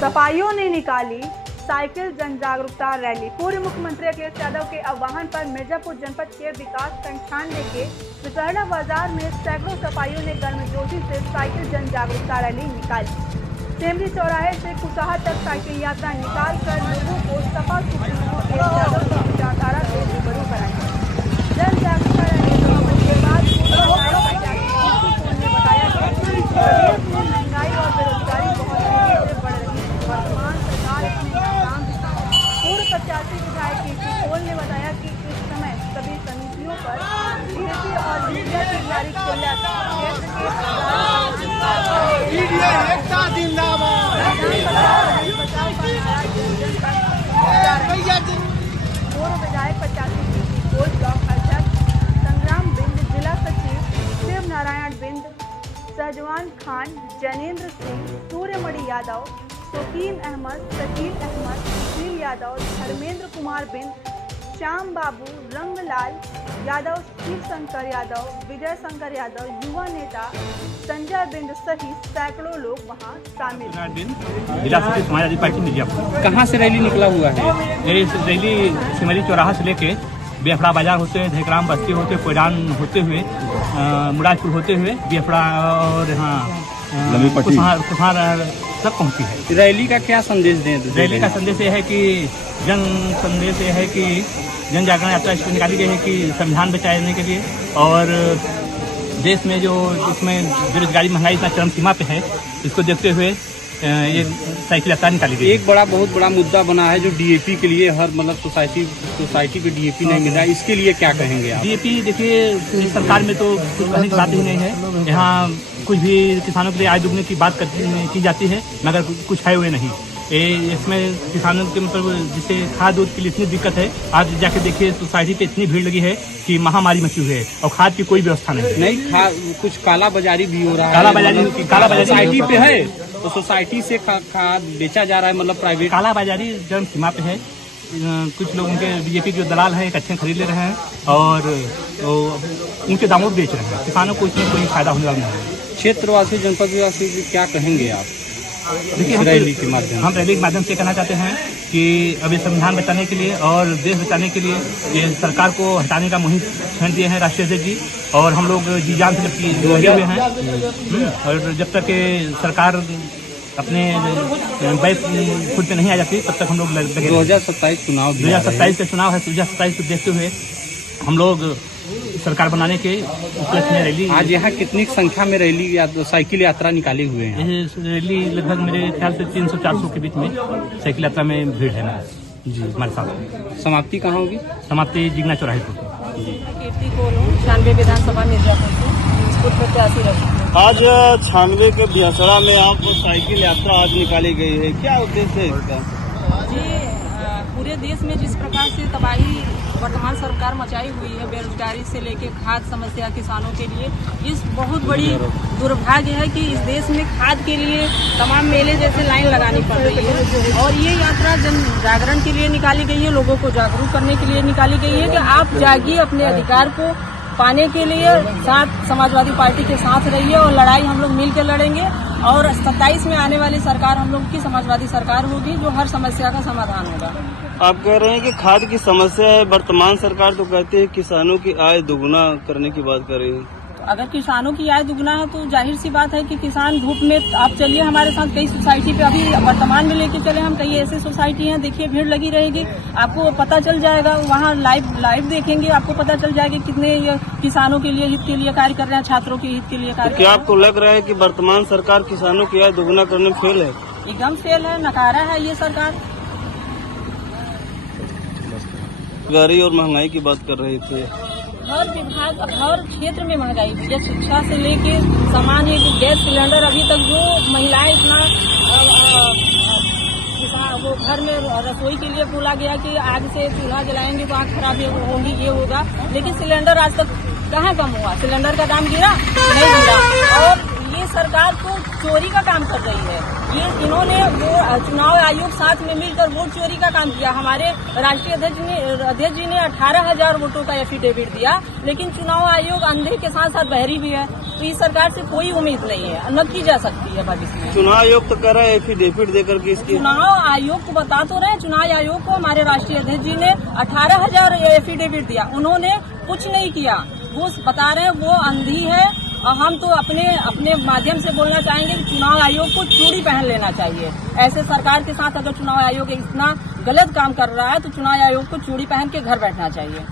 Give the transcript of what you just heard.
सपाइयों ने निकाली साइकिल जन जागरूकता रैली। पूर्व मुख्यमंत्री अखिलेश यादव के आह्वान पर मिर्जापुर जनपद के विकास खंड 96 के विकर्णा बाजार में सैकड़ों सपाइयों ने गर्मजोशी से साइकिल जन जागरूकता रैली निकाली। सेमरी चौराहे से कुसाहा तक साइकिल यात्रा निकाल कर लोगों को सपा सुप्रीमो अखिलेश यादव की विचारधारा से रूबरू कराया। जन जागरूकता रैली के बाद ने बताया कि प्रदेश में महंगाई और बेरोजगारी बहुत तेजी से बढ़ रही है। वर्तमान सरकार इसमें काम देता है। पूर्व प्रत्याशी विधायक कीर्ति कोल ने बताया कि इस समय सभी समितियों पर डीएपी और मीडिया की जारी पूर्व विधायक प्रत्याशी कीर्ति कोल, ब्लॉक अध्यक्ष संग्राम बिंद, जिला सचिव शिव नारायण बिंद, सहजवान खान, जैनेन्द्र सिंह, सूर्यमणि यादव, शकील अहमद, शकील अहमद, सुशील यादव, धर्मेंद्र कुमार बिंद, श्याम बाबू, रंगलाल यादव, शिव शंकर यादव, विजय शंकर यादव, युवा नेता संजय बिंद सहित सैकड़ों लोग वहां शामिल हैं। जिला सचिव समाजवादी पार्टी मिर्जापुर। कहाँ से रैली निकला हुआ है? ये रैली सिमरी चौराहा से लेके बेफड़ा बाजार होते हुए, धैकराम बस्ती होते हुए, कोयडान होते हुए, मुरादपुर होते हुए बेफड़ा और कुम्हार तक पहुंची है। रैली का क्या संदेश दें? रैली का संदेश ये है कि जन जागरण यात्रा इसको निकाली गई है कि संविधान बचाने के लिए, और देश में जो इसमें बेरोजगारी महंगाई इतना चरम सीमा पे है, इसको देखते हुए ये साइकिल यात्रा निकाली गई। एक बहुत बड़ा मुद्दा बना है जो डीएपी के लिए हर मतलब सोसाइटी पे डीएपी नहीं मिल रहा है, इसके लिए क्या कहेंगे आप? डीएपी देखिए, इस सरकार में तो कुछ कहने की बात ही नहीं है। यहाँ कुछ भी किसानों के लिए आय दुगने की बात की जाती है, मगर कुछ है हुए नहीं। इसमें किसानों के मतलब जिसे खाद दूध के लिए इतनी दिक्कत है, आज जाके देखिए सोसाइटी पे इतनी भीड़ लगी है कि महामारी मची हुई है और खाद की कोई व्यवस्था नहीं। कुछ काला बाजारी भी हो रहा है। काला बाजारी सोसाइटी पे है, तो सोसाइटी से खाद बेचा जा रहा है, मतलब प्राइवेट। काला बाजारी चरम सीमा पे है। कुछ लोग उनके बीजेपी के दलाल हैं, इकट्ठे खरीद ले रहे हैं और उनके दामों बेच रहे हैं। किसानों को इसमें कोई फायदा होने वाला नहीं है। क्षेत्रवासी, जनपद वासी क्या कहेंगे आप? देखिए, हम रैली के माध्यम से कहना चाहते हैं कि अभी संविधान बचाने के लिए और देश बचाने के लिए ये सरकार को हटाने का मुहिम छेड़ दिए हैं राष्ट्रीय अध्यक्ष जी, और हम लोग जी जान से लगे हुए हैं। और जब तक सरकार अपने बैठ खुद पे नहीं आ जाती, तब तक हम लोग लगे। 2027 का चुनाव है। 2027 को देखते हुए हम लोग सरकार बनाने के उपलक्ष्य में रैली। आज यहाँ कितनी संख्या में रैली साइकिल यात्रा निकाले हुए हैं? रैली लगभग मेरे ख्याल से 300-400 के बीच में साइकिल यात्रा में भीड़ है जी हमारे साथ। समाप्ति कहाँ होगी? समाप्ति जिगना चौराहे पर। कीर्ति कोल, 96 विधानसभा मिर्जापुर से प्रत्याशी रही। आज 96 के बिहसड़ा में आप साइकिल यात्रा आज निकाली गई है, क्या उद्देश्य है इसका? जी, पूरे देश में जिस प्रकार से तबाही वर्तमान सरकार मचाई हुई है, बेरोजगारी से लेकर खाद समस्या किसानों के लिए, इस बहुत बड़ी दुर्भाग्य है कि इस देश में खाद के लिए तमाम मेले जैसे लाइन लगानी पड़ रही है। और ये यात्रा जन जागरण के लिए निकाली गई है, लोगों को जागरूक करने के लिए निकाली गई है कि आप जागिए, अपने अधिकार को पाने के लिए साथ समाजवादी पार्टी के साथ रहिए और लड़ाई हम लोग मिलकर लड़ेंगे। और 27 में आने वाली सरकार हम लोग की समाजवादी सरकार होगी, जो हर समस्या का समाधान होगा। आप कह रहे हैं कि खाद की समस्या है, वर्तमान सरकार तो कहती है किसानों की आय दोगुना करने की बात कर रही है। अगर किसानों की आय दुगना है तो जाहिर सी बात है कि किसान धूप में, आप चलिए हमारे साथ कई सोसाइटी पे अभी वर्तमान में लेके चले हम, कई ऐसे सोसाइटी हैं, देखिए भीड़ लगी रहेगी, आपको पता चल जाएगा। वहाँ लाइव देखेंगे, आपको पता चल जाएगा कितने किसानों के लिए, हित के लिए कार्य कर रहे हैं, छात्रों के हित के लिए कार्य। क्या आपको लग रहा है कि वर्तमान सरकार किसानों की आय दोगुना करने में फेल है? एकदम फेल है, नकारा है ये सरकार। बेरोजगारी और महंगाई की बात कर रहे थे। हर विभाग, हर क्षेत्र में महंगाई हुई है, शिक्षा से लेके सामान्य गैस सिलेंडर, अभी तक जो महिलाएं इतना वो घर में रसोई के लिए बोला गया कि आग से चूल्हा जलाएंगे तो आग खराब होगी, ये होगा, लेकिन सिलेंडर आज तक कहाँ कम हुआ? सिलेंडर का दाम गिरा? नहीं गिरा। और ये सरकार तो चोरी का काम कर रही है। ये इन्होंने वो चुनाव आयोग साथ में मिलकर वोट चोरी का काम किया। हमारे राष्ट्रीय अध्यक्ष जी ने 18,000 वोटों का एफिडेविट दिया, लेकिन चुनाव आयोग अंधे के साथ साथ बहरी भी है। तो इस सरकार से कोई उम्मीद नहीं है, न की जा सकती है भविष्य में। चुनाव आयोग तो कर रहा है एफिडेविट देकर के इसकी। चुनाव आयोग को बता तो रहे हैं, चुनाव आयोग को हमारे राष्ट्रीय अध्यक्ष जी ने 18,000 एफिडेविट दिया, उन्होंने कुछ नहीं किया। वो बता रहे हैं वो अंधी है। और हम तो अपने माध्यम से बोलना चाहेंगे कि चुनाव आयोग को चूड़ी पहन लेना चाहिए। ऐसे सरकार के साथ अगर चुनाव आयोग इतना गलत काम कर रहा है तो चुनाव आयोग को चूड़ी पहन के घर बैठना चाहिए।